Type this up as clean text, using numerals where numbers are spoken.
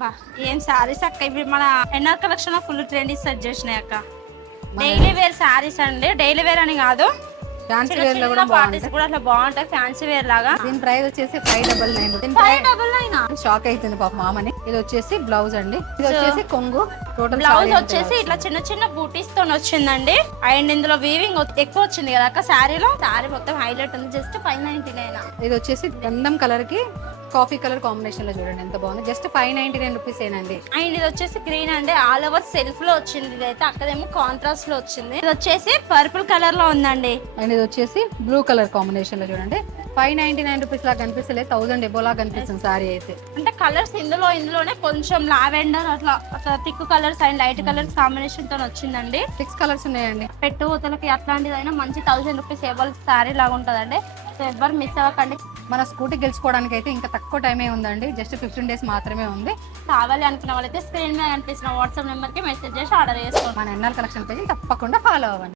బా ఏం సారీస్ అక్క, ఇవి మన ఎన్ఆర్ కలెక్షన్ లో ఫుల్ ట్రెండీ సెట్ చేసినాయి అక్క. డైలీ వేర్ సారీస్ అండి, డైలీ వేర్ అని కాదు, ఫ్యాన్సీ వేర్ లో కూడా పార్టీస్ కూడా అట్లా బాగుంటాయి ఫ్యాన్సీ వేర్ లాగా. దీని ప్రైస్ వచ్చేసి 599. 599 షాక్ అవుతుంది పాప మామని. ఇది వచ్చేసి బ్లౌజ్ అండి, ఇది వచ్చేసి కొంగు. టోటల్ బ్లౌజ్ వచ్చేసి ఇట్లా చిన్న చిన్న బూటీస్ తో వచ్చిందండి. అండ్ ఇందులో వీవింగ్ ఎక్కువ వచ్చింది కదా అక్క శారీలో. శారీ మొత్తం హైలైట్ ఉంది. జస్ట్ 599. ఇది వచ్చేసి గంధం కలర్ కి కాఫీ కలర్ కాంబినేషన్ లో చూడండి ఎంత బాగుంది. జస్ట్ 599 రూపీస్ ఏనండి. అండ్ ఇది వచ్చేసి గ్రీన్ అండి, ఆల్ ఓవర్ సెల్ఫ్ లో వచ్చింది. ఇది అయితే అక్కడేమో కాంట్రాస్ట్ లో వచ్చింది. ఇది వచ్చేసి పర్పుల్ కలర్ లో ఉందండి. అండ్ ఇది వచ్చేసి బ్లూ కలర్ కాంబినేషన్ లో చూడండి. 599 రూపీస్ లాగా కనిపిస్తలేదు, 1000 ఎబోలా కనిపిస్తుంది సారీ అయితే. అంటే కలర్స్ ఇందులోనే కొంచెం లావెండర్ అట్లా thick colours and light colours combination తో వచ్చిందండి. 6 కలర్స్ ఉన్నాయండి. పెట్టుబడులకి అట్లాంటిదైనా మంచి 1000 రూపీస్ ఎవరి సారీ లాగా ఉంటుందండి. సో ఎవరు మిస్ అవ్వకండి. మన స్కూటీ గెలుచుకోవడానికి అయితే ఇంకా తక్కువ టైమే ఉందండి. జస్ట్ 15 డేస్ మాత్రమే ఉంది. కావాలి అనుకున్న వాళ్ళైతే స్క్రీన్ మీద కనిపిస్తున్న వాట్సాప్ నెంబర్ కి మెసేజ్ చేసి ఆర్డర్ చేసుకోండి. మన ఎన్ఆర్ కలెక్షన్ పేజ్ తప్పకుండా ఫాలో అవ్వండి.